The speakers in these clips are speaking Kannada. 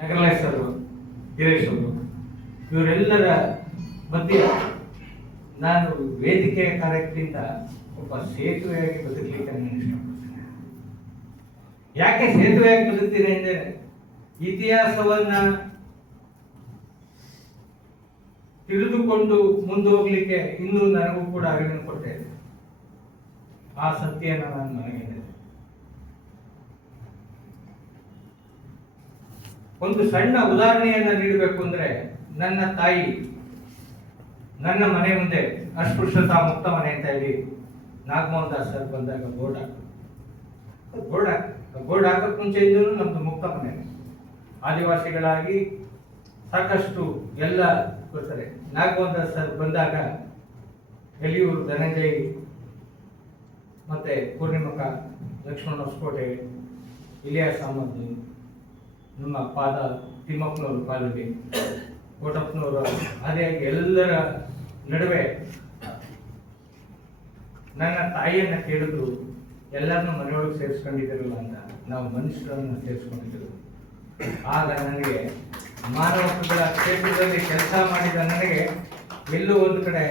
ನಗರಲೇಶ್ವರು, ಗಿರೀಶ್ ಅವರು, ಇವರೆಲ್ಲರ ಮಧ್ಯೆ ನಾನು ವೇದಿಕೆಯ ಕಾರ್ಯಕ್ಕಿಂತ ಒಬ್ಬ ಸೇತುವೆಯಾಗಿ ಬದುಕಲಿಕ್ಕೆ ನಾನು ಇಷ್ಟಪಡ್ತೇನೆ. ಯಾಕೆ ಸೇತುವೆಯಾಗಿ ಬದುಕ್ತೀನಿ ಅಂದರೆ, ಇತಿಹಾಸವನ್ನ ತಿಳಿದುಕೊಂಡು ಮುಂದೆ ಹೋಗ್ಲಿಕ್ಕೆ ಇನ್ನೂ ನನಗೂ ಕೂಡ ಅರಿವನ್ನು ಕೊಟ್ಟೆ. ಆ ಸತ್ಯನ ನಾನು ಮನಗಿದ್ದೆ. ಒಂದು ಸಣ್ಣ ಉದಾಹರಣೆಯನ್ನ ನೀಡಬೇಕು ಅಂದ್ರೆ, ನನ್ನ ತಾಯಿ ನನ್ನ ಮನೆ ಮುಂದೆ ಅಸ್ಪೃಶ್ಯತಾ ಮುಕ್ತ ಮನೆ ಅಂತ ಹೇಳಿ ನಾಗಮೋಹನ್ ದಾಸ್ ಸರ್ ಬಂದಾಗ ಬೋರ್ಡ್ ಹಾಕಕ್ ಮುಂಚೆ ಇದ್ದು ನಮ್ದು ಮುಕ್ತ ಮನೆ. ಆದಿವಾಸಿಗಳಾಗಿ ಸಾಕಷ್ಟು ಎಲ್ಲ ಬರ್ತಾರೆ. ನಾಗಮೋಹನ್ ದಾಸ್ ಸರ್ ಬಂದಾಗ ಎಲಿಯೂರು ಧನಂಜಯ್ ಮತ್ತೆ ಪೂರ್ಣಿಮಕ, ಲಕ್ಷ್ಮಣ ಹೊಸಕೋಟೆ, ಇಲಿಯಾಸ್ ಅಹಮದ್, ನಮ್ಮ ಪಾದ ತಿಮ್ಮಪ್ಪನವರು ಪಾಲಿಗೆ, ಕೋಟಪ್ಪನವರು, ಅದೇ ಎಲ್ಲರ ನಡುವೆ ನನ್ನ ತಾಯಿಯನ್ನ ಕೇಳಿದ್ರು, ಎಲ್ಲರನ್ನೂ ಮನೆಯೊಳಗೆ ಸೇರಿಸ್ಕೊಂಡಿದ್ದೀರಲ್ಲ ಅಂತ. ನಾವು ಮನುಷ್ಯರನ್ನು ಸೇರಿಸ್ಕೊಂಡಿದ್ದರು. ಆಗ ನನಗೆ ಮಾನವ ಹಕ್ಕುಗಳ ಕ್ಷೇತ್ರದಲ್ಲಿ ಕೆಲಸ ಮಾಡಿದ ನನಗೆ ಎಲ್ಲೋ ಒಂದು ಕಡೆ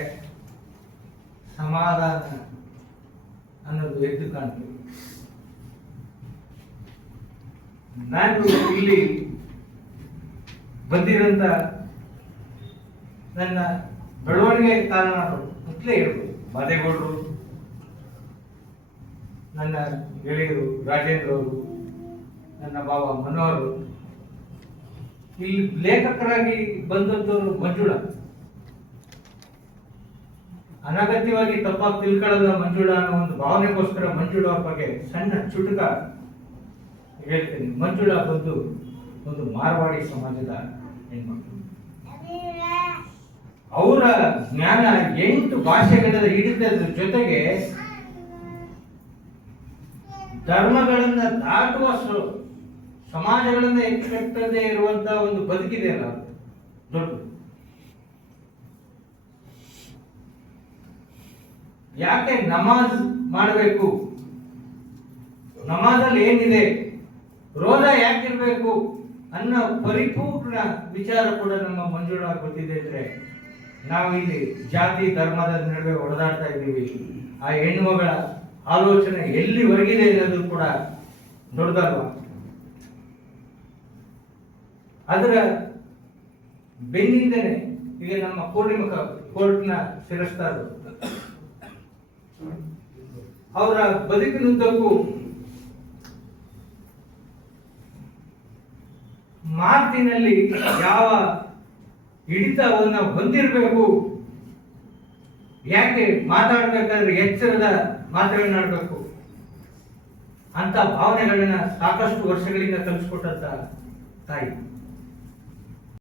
ಸಮಾಧಾನ ಅನ್ನೋದು ಎದ್ದು ಕಾಣ್ತದೆ. ನಾನು ಇಲ್ಲಿ ಬಂದಿರೋಂಥ ನನ್ನ ಬೆಳವಣಿಗೆ ಕಾರಣ ಮೊದಲೇ ಹೇಳ್ಬೋದು. ಮಾದೇಗೌಡರು, ನನ್ನ ಗೆಳೆಯರು ರಾಜೇಂದ್ರ ಅವರು, ನನ್ನ ಭಾವ ಮನೋಹರ್, ಇಲ್ಲಿ ಲೇಖಕರಾಗಿ ಬಂದದ್ದವರು ಮಂಜುಳ. ಅನಗತ್ಯವಾಗಿ ತಪ್ಪಾಗಿ ತಿಳ್ಕೊಳ್ಳಲ್ಲ ಮಂಜುಳ ಅನ್ನೋ ಒಂದು ಭಾವನೆಗೋಸ್ಕರ ಮಂಜುಳ ಅವ್ರ ಬಗ್ಗೆ ಸಣ್ಣ ಚುಟುಕ ಹೇಳ್ತೀನಿ. ಮಂಜುಳ ಬಂದು ಒಂದು ಮಾರ್ವಾಡಿ ಸಮಾಜದ ಹೆಣ್ಮಕ್ಳು. ಅವರ ಜ್ಞಾನ 8 ಭಾಷೆಗಳ ಹಿಡಿತದ ಜೊತೆಗೆ ಧರ್ಮಗಳನ್ನ ದಾಟುವ ಸಮಾಜಗಳನ್ನ ಎತ್ತದೇ ಇರುವಂತ ಒಂದು ಬದುಕಿದೆ ಅಲ್ಲ, ದೊಡ್ಡ. ಯಾಕೆ ನಮಾಜ್ ಮಾಡಬೇಕು, ನಮಾಜಲ್ಲಿ ಏನಿದೆ, ರೋಜಾ ಯಾಕಿರ್ಬೇಕು ಅನ್ನೋ ಪರಿಪೂರ್ಣ ವಿಚಾರ ಕೂಡ ನಮ್ಮ ಮಂಜುಳಾ ಗೊತ್ತಿದೆ. ಇದ್ರೆ ನಾವು ಇಲ್ಲಿ ಜಾತಿ ಧರ್ಮದ ನಡುವೆ ಹೊಡೆದಾಡ್ತಾ ಇದ್ದೀವಿ. ಆ ಹೆಣ್ಣುಮಗಳ ಆಲೋಚನೆ ಎಲ್ಲಿವರೆಗಿದೆ ಅನ್ನೋದು ಕೂಡ ದೊಡ್ಡದಲ್ವ. ಅದರ ಬೆನ್ನಿಂದನೇ ಈಗ ನಮ್ಮ ಪೂರ್ಣಿಮಕ ಕೋರ್ಟ್ನ ಶಿರಸ್ತಾರರು ಅವರ ಬದುಕಿನುದ್ದಕ್ಕೂ ಮಾತಿನಲ್ಲಿ ಯಾವ ಹಿಡಿತವನ್ನ ಹೊಂದಿರಬೇಕು, ಯಾಕೆ ಮಾತಾಡಬೇಕಾದ್ರೆ ಎಚ್ಚರದ ಮಾತುಗಳನ್ನಾಡಬೇಕು ಅಂತ ಭಾವನೆಗಳನ್ನ ಸಾಕಷ್ಟು ವರ್ಷಗಳಿಂದ ಕಲಿಸ್ಕೊಟ್ಟಂತ ತಾಯಿ.